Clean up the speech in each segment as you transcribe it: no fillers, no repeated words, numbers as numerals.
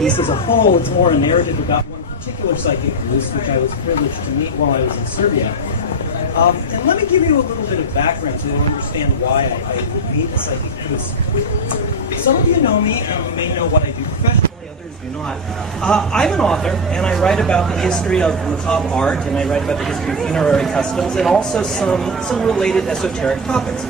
piece as a whole, it's more a narrative about one particular psychic goose, which I was privileged to meet while I was in Serbia. And let me give you a little bit of background so you'll understand why I made the psychic goose. Some of you know me, and you may know what I do professionally, others do not. I'm an author, and I write about the history of art, and I write about the history of funerary customs, and also some related esoteric topics.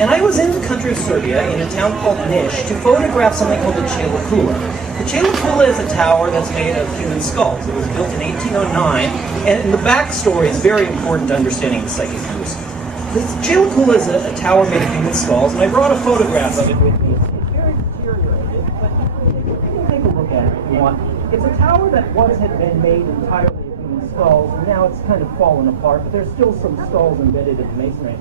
And I was in the country of Serbia, in a town called Niš, to photograph something called the Čelikula. The Čelikula is a tower that's made of human skulls. It was built in 1809, and the backstory is very important to understanding the psychic goose. The Čelikula is a tower made of human skulls, and I brought a photograph of it with me. It's very deteriorated, but you can take a look at it if you want. It's a tower that once had been made entirely of human skulls, and now it's kind of fallen apart, but there's still some skulls embedded in the masonry.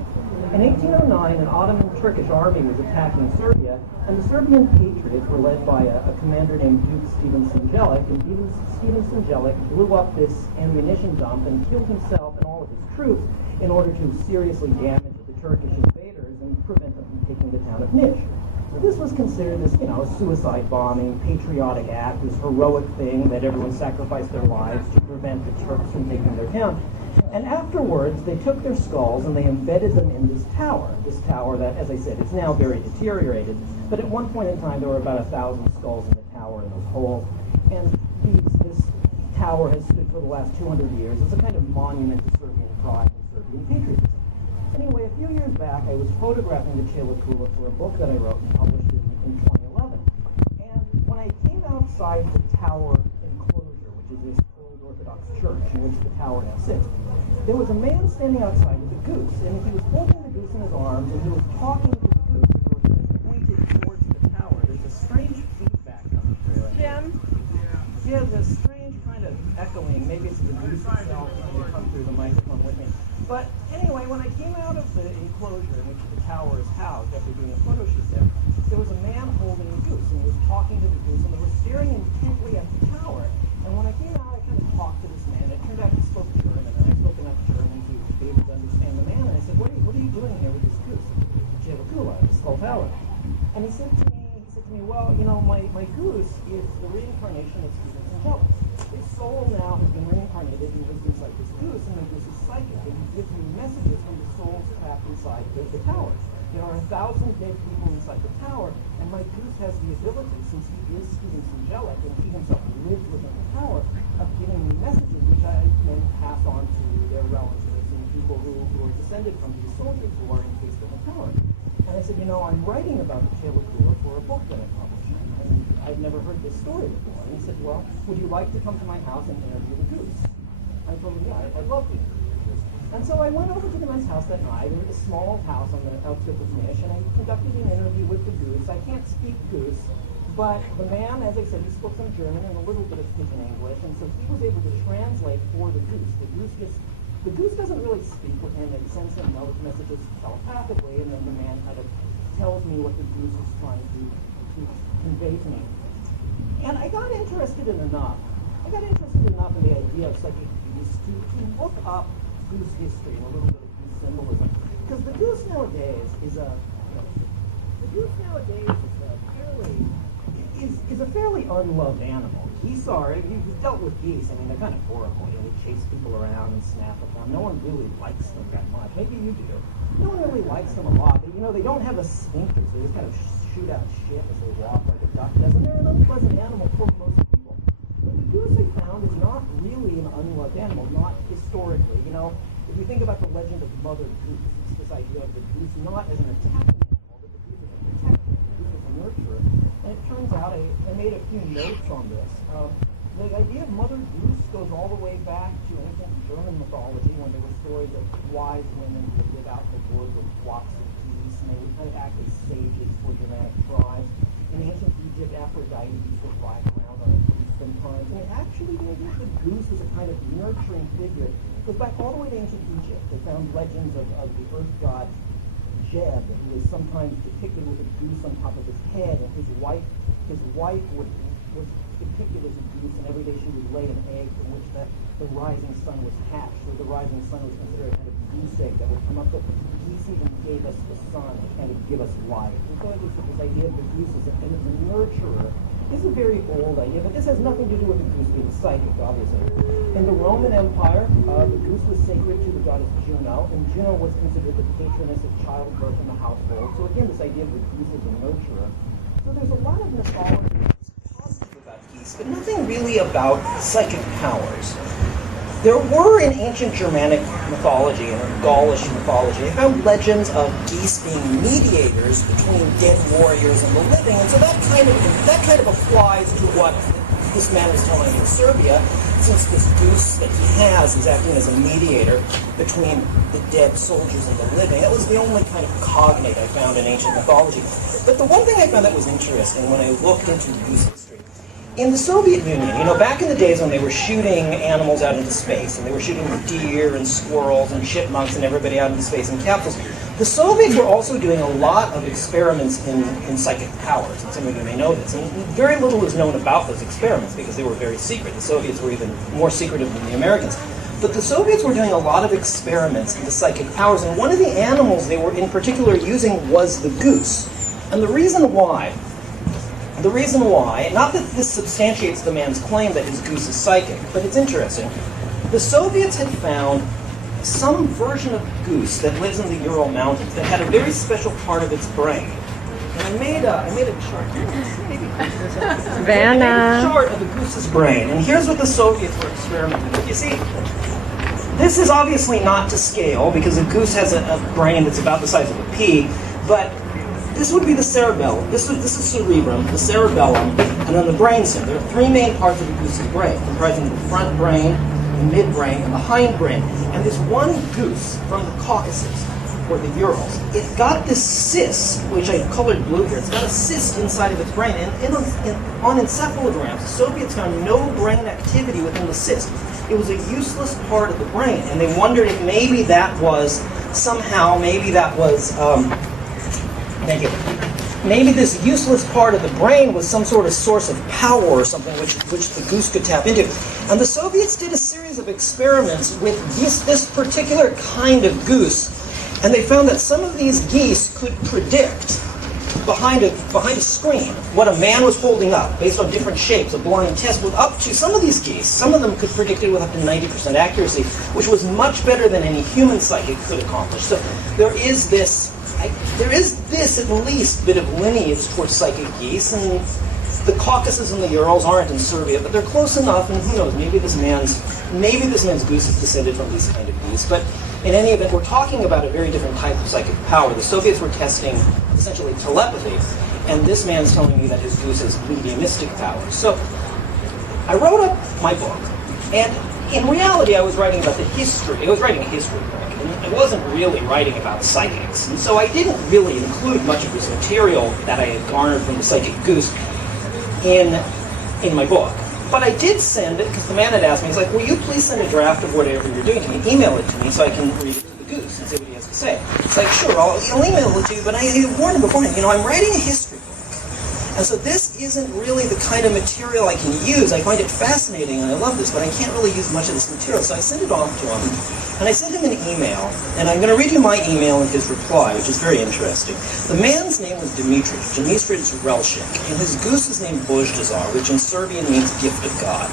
In 1809, an Ottoman Turkish army was attacking Serbia, and the Serbian patriots were led by a commander named Duke Steven Sindjelic, and Duke Steven Sindjelic blew up this ammunition dump and killed himself and all of his troops in order to seriously damage the Turkish invaders and prevent them from taking the town of Niš. So this was considered this, a suicide bombing, patriotic act, this heroic thing that everyone sacrificed their lives to prevent the Turks from taking their town. And afterwards, they took their skulls and they embedded them in this tower that, as I said, is now very deteriorated. But at one point in time, there were about 1,000 skulls in the tower in those holes. And this tower has stood for the last 200 years as a kind of monument to Serbian pride and Serbian patriotism. Anyway, a few years back, I was photographing the Čelikula for a book that I wrote and published in 2011. And when I came outside the tower enclosure, which is this old Orthodox church in which the tower now sits, there was a man standing outside with a goose, and he was holding the goose in his arms, and he was talking to the goose, and he was pointed towards the tower. There's a strange feedback coming through it. Jim? Yeah, there's a strange kind of echoing. Maybe it's the goose itself trying to come through the microphone with me. But anyway, when I came out of the enclosure in which the tower is housed after doing a photo shoot there was a man holding a goose, and he was talking to the goose, and they were staring intently at the tower. And when I came out, I kind of talked to this man. It turned out he spoke German, and I spoke enough German to be able to understand the man. And I said, what are you doing here with this goose? Čelikula, the skull tower. And he said to me, well, my goose is the reincarnation of Steven Sindjelic. His soul now has been reincarnated and lives inside this goose, and the goose is psychic, and he gives me messages from the souls trapped inside the tower. There are 1,000 dead people inside the tower, and my goose has the ability, since he is Steven Sindjelic, and he himself lives within the tower, of giving me messages which I then pass on to their relatives and people who are descended from these soldiers who are encased in the tower. And I said, I'm writing about the Čelikula for a book that I published, and I've never heard this story before. And he said, well, would you like to come to my house and interview the goose? I told him, yeah, I'd love to interview the goose. And so I went over to the man's house that night. It was a small house on the outskirts of Niš, and I conducted an interview with the goose. I can't speak goose, but the man, as I said, he spoke some German and a little bit of pidgin English, and so he was able to translate for the goose. The goose doesn't really speak with him. It sends him those messages telepathically, and then the man kind of tells me what the goose is trying to convey to me. And I got interested enough in the idea of psychic goose to look up goose history and a little bit of goose symbolism. Because the goose nowadays is a fairly unloved animal. Geese are, if you've dealt with geese, they're kind of horrible. They chase people around and snap at them. No one really likes them that much. Maybe you do. No one really likes them a lot. But, they don't have a sphincter, so they just kind of shoot out shit as they walk like a duck does. And they're an unpleasant animal for most people. But the goose I found is not really an unloved animal, not historically. If you think about the legend of Mother Goose, it's this idea of the goose not as an attacking animal, but the goose as a protector, the goose as a nurturer. And it turns out, I made a few notes on this. The idea of Mother Goose goes all the way back to ancient German mythology, when there were stories of wise women who would live out in the woods with flocks of geese, and they would kind of act as sages for Germanic tribes. In ancient Egypt, Aphrodite used to ride around on a goose sometimes. And actually, the idea of the goose as a kind of nurturing figure goes back all the way to ancient Egypt. They found legends of the earth god Jeb, who is sometimes depicted with a goose on top of his head, and his wife was depicted as a goose, and every day she would lay an egg from which the rising sun was hatched. So the rising sun was considered a kind of goose egg that would come up. The geese even gave us the sun and kind of give us life. And so it's this idea of the goose as a nurturer is a very old idea, but this has nothing to do with the goose being psychic, obviously. In the Roman Empire, the goose was sacred to the goddess Juno, and Juno was considered the patroness of childbirth in the household. So again, this idea of the goose as a nurturer. So there's a lot of mythology that's positive about geese, but nothing really about psychic powers. There were in ancient Germanic mythology and in Gaulish mythology, I found legends of geese being mediators between dead warriors and the living, and so that kind of applies to what this man was telling in Serbia, since this goose that he has is acting as a mediator between the dead soldiers and the living. That was the only kind of cognate I found in ancient mythology. But the one thing I found that was interesting when I looked into goose history, in the Soviet Union, back in the days when they were shooting animals out into space, and they were shooting deer and squirrels and chipmunks and everybody out into space in capsules, the Soviets were also doing a lot of experiments in psychic powers, and some of you may know this. And very little is known about those experiments because they were very secret. The Soviets were even more secretive than the Americans. But the Soviets were doing a lot of experiments into psychic powers, and one of the animals they were in particular using was the goose. And the reason why, not that this substantiates the man's claim that his goose is psychic, but it's interesting. The Soviets had found some version of goose that lives in the Ural Mountains that had a very special part of its brain. And I made a chart. Vanna. I made a chart of the goose's brain. And here's what the Soviets were experimenting with. You see, this is obviously not to scale because a goose has a brain that's about the size of a pea, but this would be the cerebellum. This is cerebrum, the cerebellum, and then the brainstem. There are three main parts of a goose's brain, comprising the front brain, the midbrain, and the hindbrain. And this one goose from the Caucasus, or the Urals, it got this cyst, which I colored blue here. It's got a cyst inside of its brain. And on encephalograms, the Soviets found no brain activity within the cyst. It was a useless part of the brain. And they wondered if maybe that was maybe this useless part of the brain was some sort of source of power or something which the goose could tap into. And the Soviets did a series of experiments with this particular kind of goose, and they found that some of these geese could predict behind a screen what a man was holding up based on different shapes. A blind test with up to some of these geese, some of them could predict it with up to 90% accuracy, which was much better than any human psychic could accomplish. So there is this at least bit of lineage towards psychic geese, and the Caucasus and the Urals aren't in Serbia, but they're close enough, and who knows, maybe this man's goose is descended from these kind of geese. But in any event, we're talking about a very different type of psychic power. The Soviets were testing essentially telepathy, and this man's telling me that his goose has mediumistic powers. So I wrote up my book, and in reality I was writing about history book. I wasn't really writing about psychics, and so I didn't really include much of this material that I had garnered from the psychic goose in my book. But I did send it, because the man had asked me, he's like, will you please send a draft of whatever you're doing to me, email it to me so I can read it to the goose and see what he has to say. It's like, sure, I'll email it to you, but I warned him beforehand, I'm writing a history book. And so this isn't really the kind of material I can use. I find it fascinating and I love this, but I can't really use much of this material. So I sent it off to him, and I sent him an email, and I'm going to read you my email and his reply, which is very interesting. The man's name was Dimitris Relshik, and his goose is named Bozidar, which in Serbian means gift of God.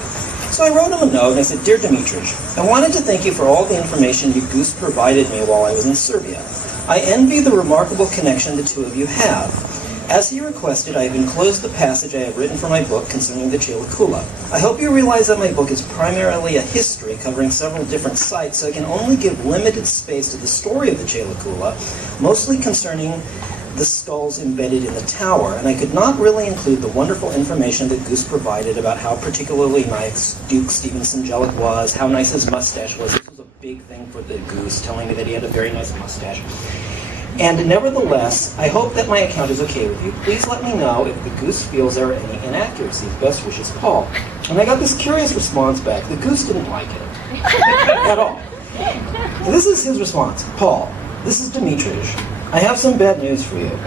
So I wrote him a note, and I said, Dear Dimitris, I wanted to thank you for all the information your goose provided me while I was in Serbia. I envy the remarkable connection the two of you have. As he requested, I have enclosed the passage I have written for my book concerning the Chelakula. I hope you realize that my book is primarily a history covering several different sites, so I can only give limited space to the story of the Chelakula, mostly concerning the skulls embedded in the tower, and I could not really include the wonderful information that Goose provided about how particularly nice Duke Steven Sindjelic was, how nice his mustache was. This was a big thing for the Goose, telling me that he had a very nice mustache. And nevertheless, I hope that my account is okay with you. Please let me know if the Goose feels there are any inaccuracies. Best wishes, Paul. And I got this curious response back. The Goose didn't like it at all. This is his response. Paul, this is Dimitris. I have some bad news for you.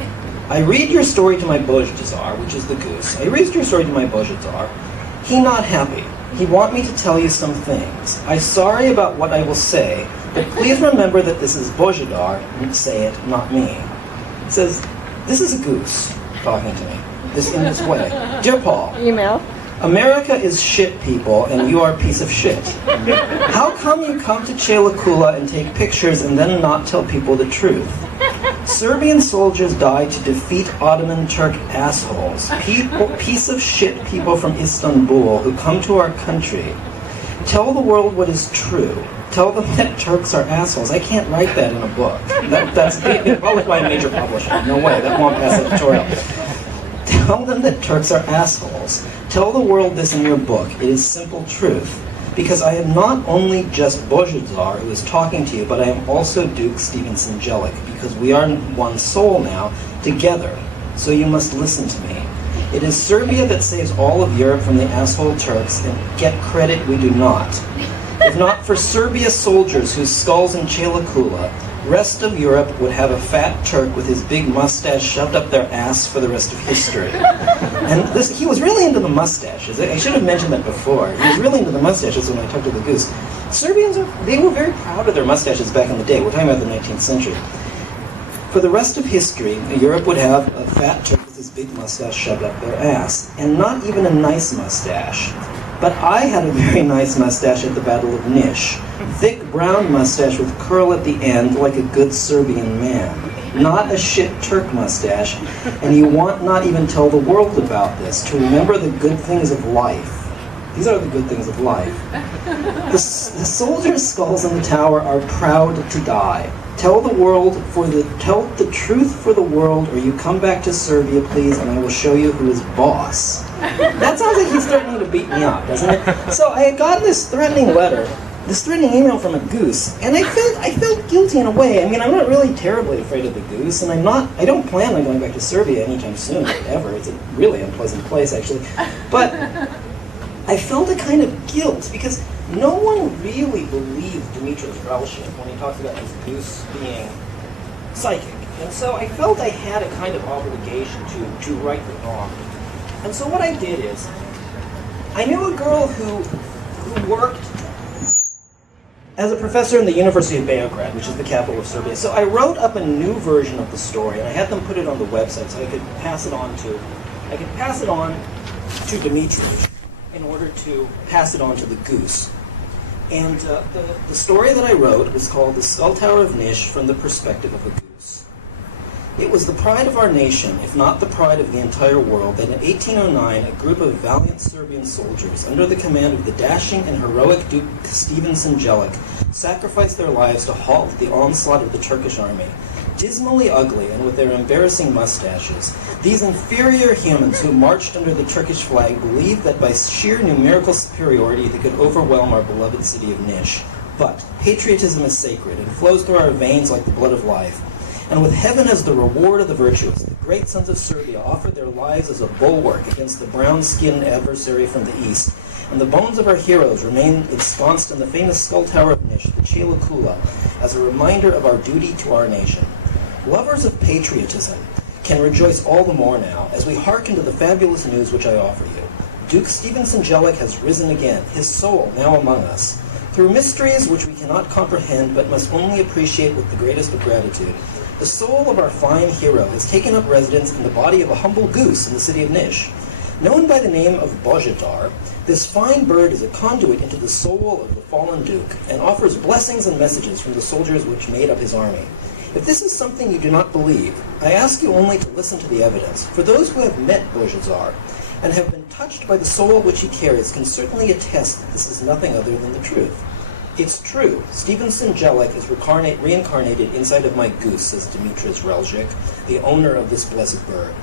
I read your story to my Bozidar, which is the Goose. I read your story to my Bozidar. He not happy. He want me to tell you some things. I'm sorry about what I will say, but please remember that this is Bozidar, and say it, not me. It says, this is a Goose talking to me. in this way. Dear Paul, Email. America is shit, people, and you are a piece of shit. How come you come to Chelakula and take pictures and then not tell people the truth? Serbian soldiers died to defeat Ottoman Turk assholes, piece of shit people from Istanbul who come to our country. Tell the world what is true. Tell them that Turks are assholes. I can't write that in a book. That's published by a major publisher. No way, that won't pass editorial. Tell them that Turks are assholes. Tell the world this in your book. It is simple truth. Because I am not only just Bozidar who is talking to you, but I am also Duke Steven Sindjelic, because we are one soul now, together. So you must listen to me. It is Serbia that saves all of Europe from the asshole Turks, and get credit we do not. If not for Serbia soldiers whose skulls in Chelakula, rest of Europe would have a fat Turk with his big mustache shoved up their ass for the rest of history. And he was really into the mustaches. I should have mentioned that before. He was really into the mustaches when I talked to the goose. Serbians, they were very proud of their mustaches back in the day. We're talking about the 19th century. For the rest of history, Europe would have a fat Turk with his big mustache shoved up their ass. And not even a nice mustache. But I had a very nice mustache at the Battle of Niš. Thick brown mustache with curl at the end like a good Serbian man. Not a shit Turk mustache. And you want not even tell the world about this, to remember the good things of life. These are the good things of life. The soldiers' skulls in the tower are proud to die. Tell the truth for the world, or you come back to Serbia, please, and I will show you who is boss. That sounds like he's threatening to beat me up, doesn't it? So I had gotten this threatening letter, this threatening email from a goose, and I felt guilty in a way. I mean, I'm not really terribly afraid of the goose, and I don't plan on going back to Serbia anytime soon, ever. It's a really unpleasant place, actually. But I felt a kind of guilt, because no one really believed Dimitri's Relshik when he talks about his goose being psychic. And so I felt I had a kind of obligation to right the wrong. And so what I did is, I knew a girl who worked as a professor in the University of Beograd, which is the capital of Serbia. So I wrote up a new version of the story, and I had them put it on the website so I could pass it on to Dimitri in order to pass it on to the goose. And the story that I wrote was called The Skull Tower of Niš from the Perspective of a Goose. It was the pride of our nation, if not the pride of the entire world, that in 1809 a group of valiant Serbian soldiers, under the command of the dashing and heroic Duke Steven Sindjelic, sacrificed their lives to halt the onslaught of the Turkish army. Dismally ugly and with their embarrassing mustaches, these inferior humans who marched under the Turkish flag believed that by sheer numerical superiority they could overwhelm our beloved city of Niš. But patriotism is sacred and flows through our veins like the blood of life. And with heaven as the reward of the virtuous, the great sons of Serbia offered their lives as a bulwark against the brown-skinned adversary from the east. And the bones of our heroes remain ensconced in the famous skull tower of Niš, the Chelakula, as a reminder of our duty to our nation. Lovers of patriotism can rejoice all the more now as we hearken to the fabulous news which I offer you. Duke Steven Sindjelic has risen again, his soul now among us. Through mysteries which we cannot comprehend but must only appreciate with the greatest of gratitude, the soul of our fine hero has taken up residence in the body of a humble goose in the city of Niš. Known by the name of Bozidar, this fine bird is a conduit into the soul of the fallen duke and offers blessings and messages from the soldiers which made up his army. If this is something you do not believe, I ask you only to listen to the evidence. For those who have met Bozidar and have been touched by the soul which he carries can certainly attest that this is nothing other than the truth. It's true. Steven Sindjelic is reincarnated inside of my goose, says Dimitris Relshik, the owner of this blessed bird.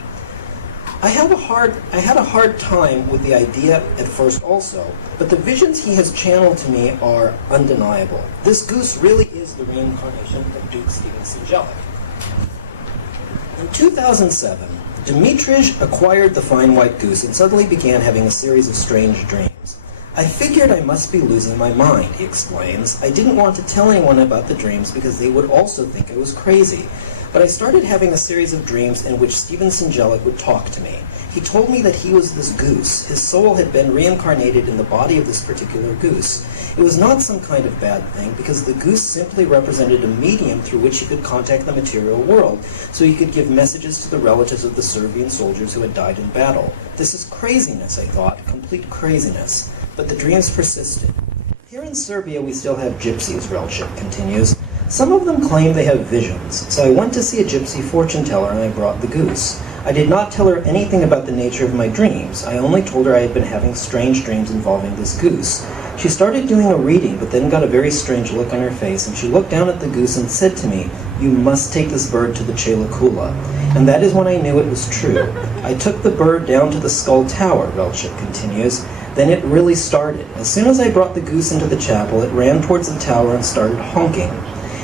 I had a hard time with the idea at first also, but the visions he has channeled to me are undeniable. This goose really is the reincarnation of Duke Steven Sindjelic. In 2007, Dimitris acquired the fine white goose and suddenly began having a series of strange dreams. I figured I must be losing my mind, he explains. I didn't want to tell anyone about the dreams because they would also think I was crazy. But I started having a series of dreams in which Steven Sindjelic would talk to me. He told me that he was this goose. His soul had been reincarnated in the body of this particular goose. It was not some kind of bad thing, because the goose simply represented a medium through which he could contact the material world, so he could give messages to the relatives of the Serbian soldiers who had died in battle. This is craziness, I thought, complete craziness. But the dreams persisted. Here in Serbia we still have gypsies, Relchik continues. Some of them claim they have visions, so I went to see a gypsy fortune teller and I brought the goose. I did not tell her anything about the nature of my dreams. I only told her I had been having strange dreams involving this goose. She started doing a reading, but then got a very strange look on her face, and she looked down at the goose and said to me, "You must take this bird to the Chelakula." And that is when I knew it was true. I took the bird down to the Skull Tower, Relchik continues. Then it really started. As soon as I brought the goose into the chapel, it ran towards the tower and started honking.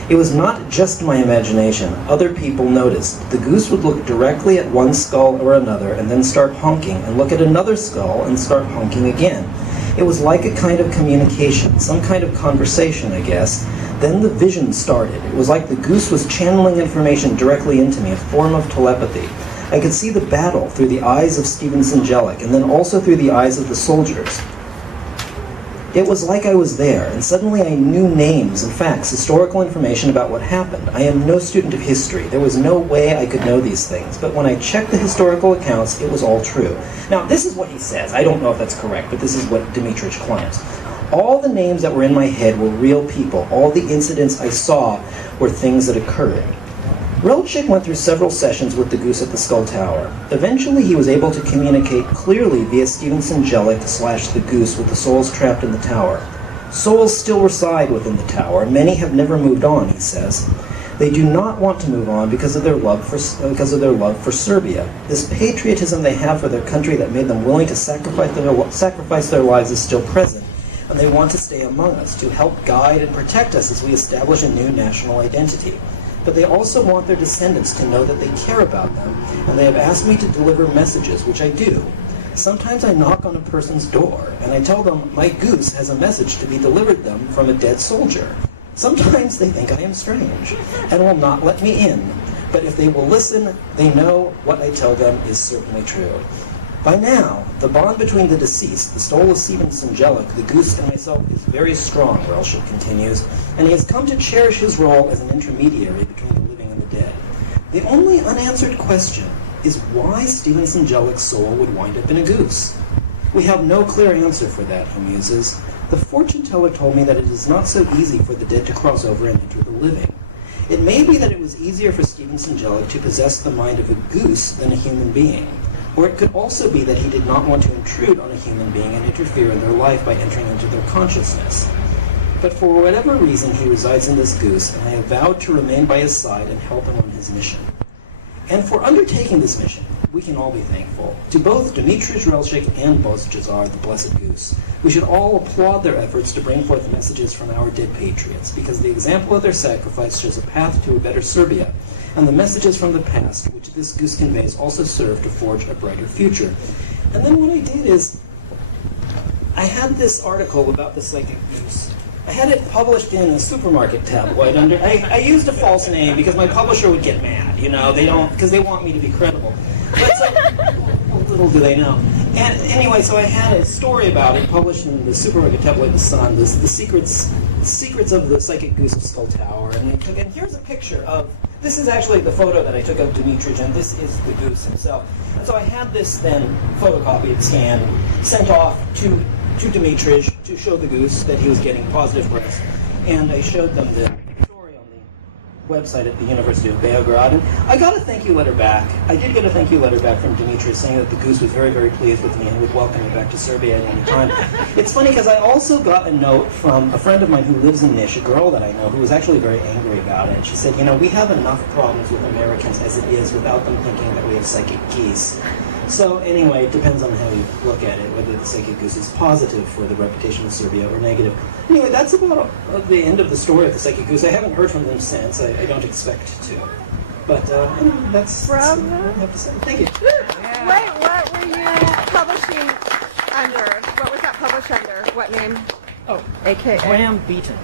It was not just my imagination. Other people noticed. The goose would look directly at one skull or another and then start honking, and look at another skull and start honking again. It was like a kind of communication, some kind of conversation, I guess. Then the vision started. It was like the goose was channeling information directly into me, a form of telepathy. I could see the battle through the eyes of Steven Sindjelic, and then also through the eyes of the soldiers. It was like I was there, and suddenly I knew names and facts, historical information about what happened. I am no student of history. There was no way I could know these things, but when I checked the historical accounts, it was all true. Now, this is what he says. I don't know if that's correct, but this is what Dimitrij claims. All the names that were in my head were real people. All the incidents I saw were things that occurred. Relchik went through several sessions with the goose at the Skull Tower. Eventually, he was able to communicate clearly via Steven Sindjelic / the goose with the souls trapped in the tower. Souls still reside within the tower. Many have never moved on, he says. They do not want to move on because of their love for Serbia. This patriotism they have for their country that made them willing to sacrifice their lives is still present, and they want to stay among us to help guide and protect us as we establish a new national identity. But they also want their descendants to know that they care about them, and they have asked me to deliver messages, which I do. Sometimes I knock on a person's door, and I tell them my goose has a message to be delivered them from a dead soldier. Sometimes they think I am strange, and will not let me in. But if they will listen, they know what I tell them is certainly true. By now, the bond between the deceased, the soul of Steven Sindjelic, the goose, and myself is very strong, Relchik continues, and he has come to cherish his role as an intermediary between the living and the dead. The only unanswered question is why Steven Sindjelic's soul would wind up in a goose. We have no clear answer for that, he muses. The fortune teller told me that it is not so easy for the dead to cross over and enter the living. It may be that it was easier for Steven Sindjelic to possess the mind of a goose than a human being. Or it could also be that he did not want to intrude on a human being and interfere in their life by entering into their consciousness. But for whatever reason, he resides in this goose, and I have vowed to remain by his side and help him on his mission. And for undertaking this mission, we can all be thankful to both Dimitrij Relchik and Bozidar, the Blessed Goose. We should all applaud their efforts to bring forth messages from our dead patriots, because the example of their sacrifice shows a path to a better Serbia, and the messages from the past, which this goose conveys, also serve to forge a brighter future. And then what I did is, I had this article about the psychic goose. I had it published in a supermarket tabloid under, I used a false name because my publisher would get mad, you know, because they want me to be credible. But so, little do they know. And anyway, so I had a story about it published in the supermarket tabloid The Sun, the secrets of the psychic goose of Skull Tower. And here's a picture of, this is actually the photo that I took of Dimitrij, and this is the goose himself. And so I had this then photocopied, scanned, sent off to Dimitrij to show the goose that he was getting positive press. And I showed them the story on the website at the University of Beograd. And I got a thank you letter back. I did get a thank you letter back from Dimitrij saying that the goose was very, very pleased with me and would welcome me back to Serbia at any time. It's funny because I also got a note from a friend of mine who lives in Niš, a girl that I know, who was actually very angry about it. She said, you know, we have enough problems with Americans as it is without them thinking that we have psychic geese. So anyway, it depends on how you look at it, whether the psychic goose is positive for the reputation of Serbia or negative. Anyway, that's about the end of the story of the psychic goose. I haven't heard from them since. I don't expect to. But that's what I have to say. Thank you. Yeah. Wait, what were you publishing under? What was that published under? What name? Oh, AKA? Graham Beaton.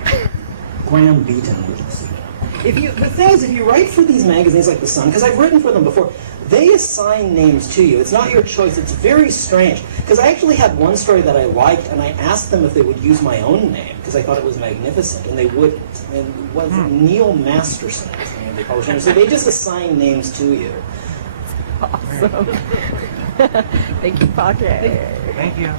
Graham Beaton. The thing is, if you write for these magazines like The Sun, because I've written for them before, they assign names to you. It's not your choice. It's very strange. Because I actually had one story that I liked, and I asked them if they would use my own name, because I thought it was magnificent, and they wouldn't. And it was Neil Masterson was the name they published under. So they just assign names to you. Awesome. Thank you, Pocket. Thank you.